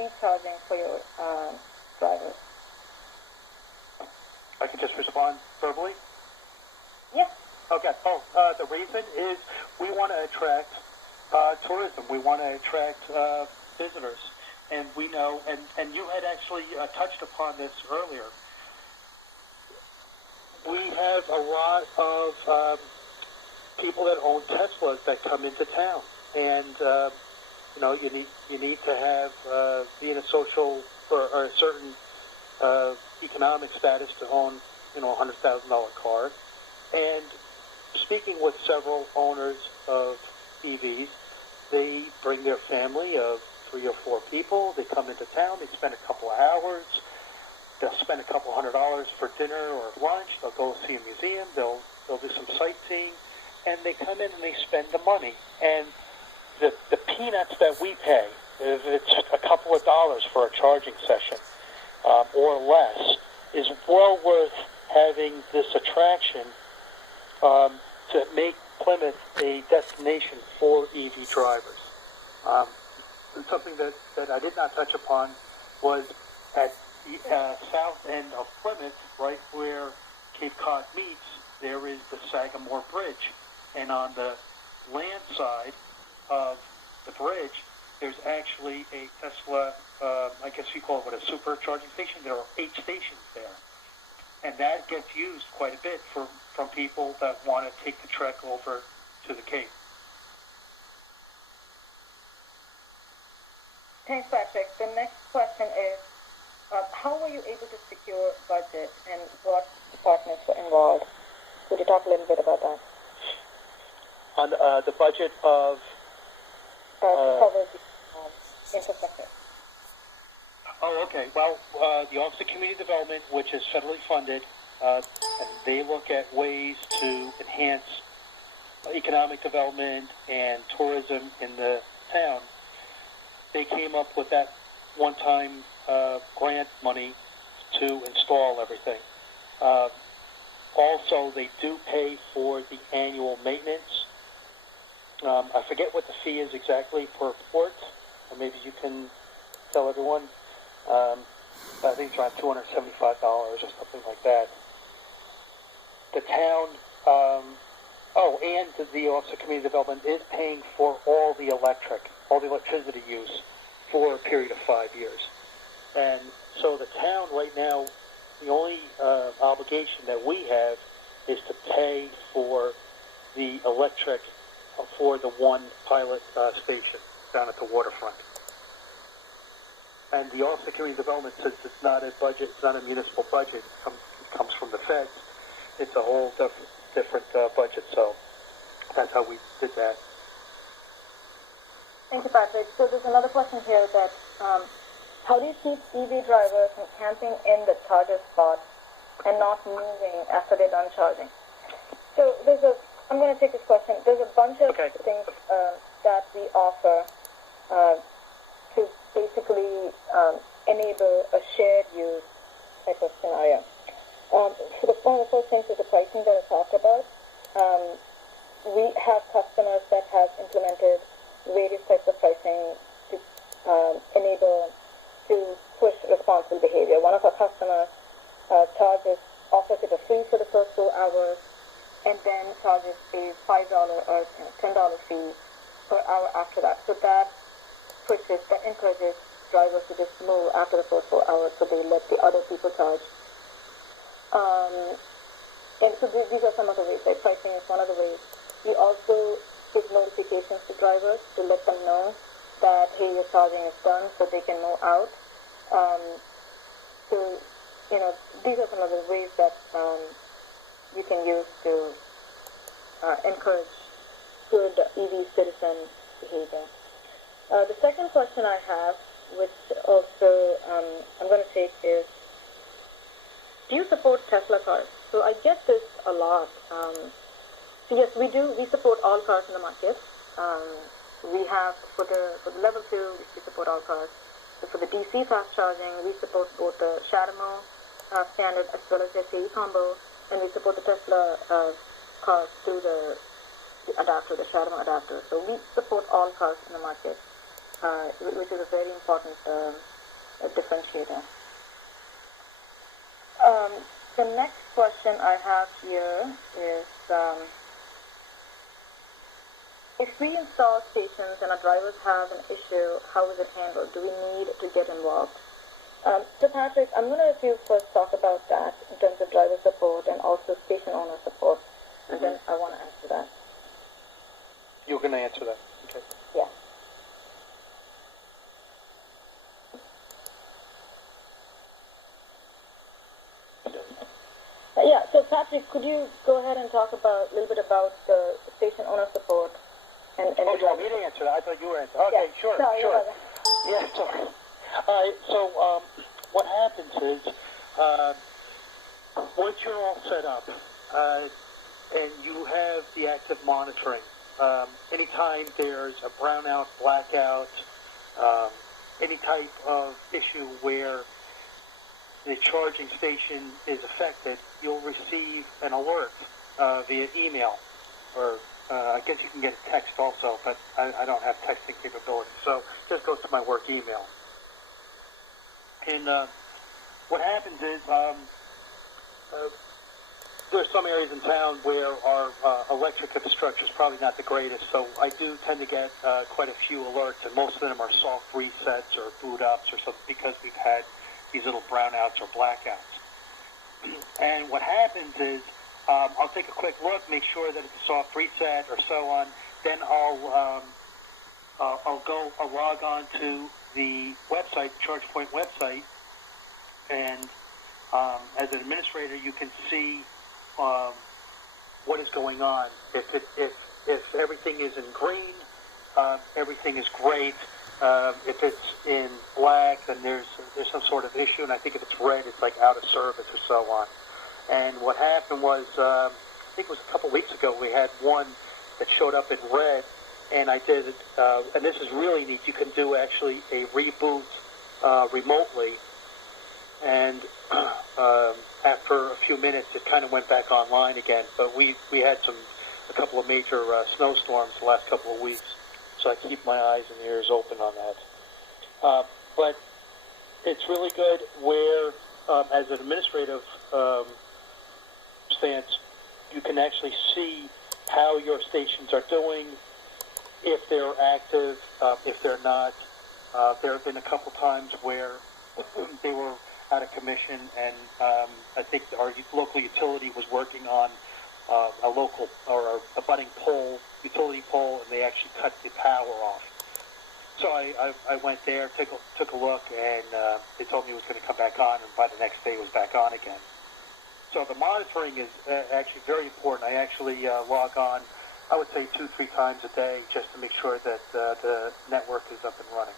free charging for your drivers? I can just respond verbally? Yeah. Okay. The reason is we want to attract tourism. We want to attract visitors. And we know, and you had actually touched upon this earlier, we have a lot of people that own Teslas that come into town. And, you need to have, be in a social or a certain economic status to own, a $100,000 car. And speaking with several owners of EVs, they bring their family of 3 or 4 people. They come into town. They spend a couple of hours. They'll spend a couple $100 for dinner or lunch. They'll go see a museum. They'll do some sightseeing, and they come in and they spend the money. And the peanuts that we pay, if it's a couple of dollars for a charging session or less, is well worth having this attraction to make Plymouth a destination for EV drivers. Something that I did not touch upon was at the south end of Plymouth, right where Cape Cod meets, there is the Sagamore Bridge. And on the land side of the bridge, there's actually a Tesla, I guess you call it a supercharging station. There are 8 stations there. And that gets used quite a bit from people that want to take the trek over to the Cape. Thanks, Patrick. The next question is, how were you able to secure budget and what partners were involved? Could you talk a little bit about that? On the budget of... to cover the infrastructure. Oh, okay. Well, the Office of Community Development, which is federally funded, and they look at ways to enhance economic development and tourism in the town. They came up with that one-time grant money to install everything. Also, they do pay for the annual maintenance. I forget what the fee is exactly per port, or maybe you can tell everyone. I think it's around $275 or something like that. The town, and the Office of Community Development is paying for all the electricity use for a period of 5 years. And so the town right now, the only obligation that we have is to pay for the electric for the one pilot station down at the waterfront. And the Office of Community Development, since it's not a budget, it's not a municipal budget, it comes from the feds, it's a whole different budget, so that's how we did that. Thank you, Patrick. So there's another question here that, how do you keep EV drivers from camping in the charger spot and not moving after they're done charging? So I'm going to take this question. There's a bunch of things that we offer to basically enable a shared use type of scenario. So one of the first things is the pricing that I talked about. We have customers that have implemented various types of pricing to enable to push responsible behavior. One of our customers offers it a free for the first 4 hours, and then charges a $5 or $10 fee per hour after that. So that encourages drivers to just move after the first 4 hours, so they let the other people charge. And so these are some of the ways. Like pricing is one of the ways. We also give notifications to drivers to let them know that, hey, your charging is done, so they can move out. These are some of the ways that you can use to encourage good EV citizen behavior. The second question I have, which also I'm going to take, is, do you support Tesla cars? So I get this a lot. So yes, we do. We support all cars in the market. We have, for the level 2, we support all cars. So for the DC fast charging, we support both the Shademo standard as well as the SAE combo, and we support the Tesla cars through the adapter, the Shademo adapter. So we support all cars in the market. which is a very important differentiator. The next question I have here is, if we install stations and our drivers have an issue, how is it handled? Do we need to get involved? So Patrick, I'm going to let you first talk about that in terms of driver support and also station owner support, and then I want to answer that. You're going to answer that. Okay. Yeah. Yeah, so Patrick, could you go ahead and talk a little bit about the station owner support? And Oh, you want me to answer that? I thought you were answering. Okay, yeah. sure, Sorry, sure. yeah. Yeah, sorry. All right, so what happens is once you're all set up and you have the active monitoring, anytime there's a brownout, blackout, any type of issue where the charging station is affected, you'll receive an alert via email, or I guess you can get a text also, but I don't have texting capability, so just goes to my work email. And what happens is there's some areas in town where our electric infrastructure is probably not the greatest, so I do tend to get quite a few alerts, and most of them are soft resets or boot ups or something, because we've had these little brownouts or blackouts. And what happens is I'll take a quick look, make sure that it's a soft reset or so on. Then I'll log on to the website, the ChargePoint website, and as an administrator, you can see what is going on. If everything is in green, everything is great. If it's in black, then there's some sort of issue, and I think if it's red, it's like out of service or so on. And what happened was, I think it was a couple weeks ago, we had one that showed up in red, and I did, and this is really neat, you can do actually a reboot remotely, and after a few minutes, it kind of went back online again, but we had a couple of major snowstorms the last couple of weeks, so I keep my eyes and ears open on that. But it's really good where, as an administrative stance, you can actually see how your stations are doing, if they're active, if they're not. There have been a couple times where they were out of commission, and I think our local utility was working on a local or a budding pole, utility pole, and they actually cut the power off. So I went there, took a look, and they told me it was going to come back on, and by the next day it was back on again. So the monitoring is actually very important. I actually log on, I would say 2-3 times a day, just to make sure that the network is up and running.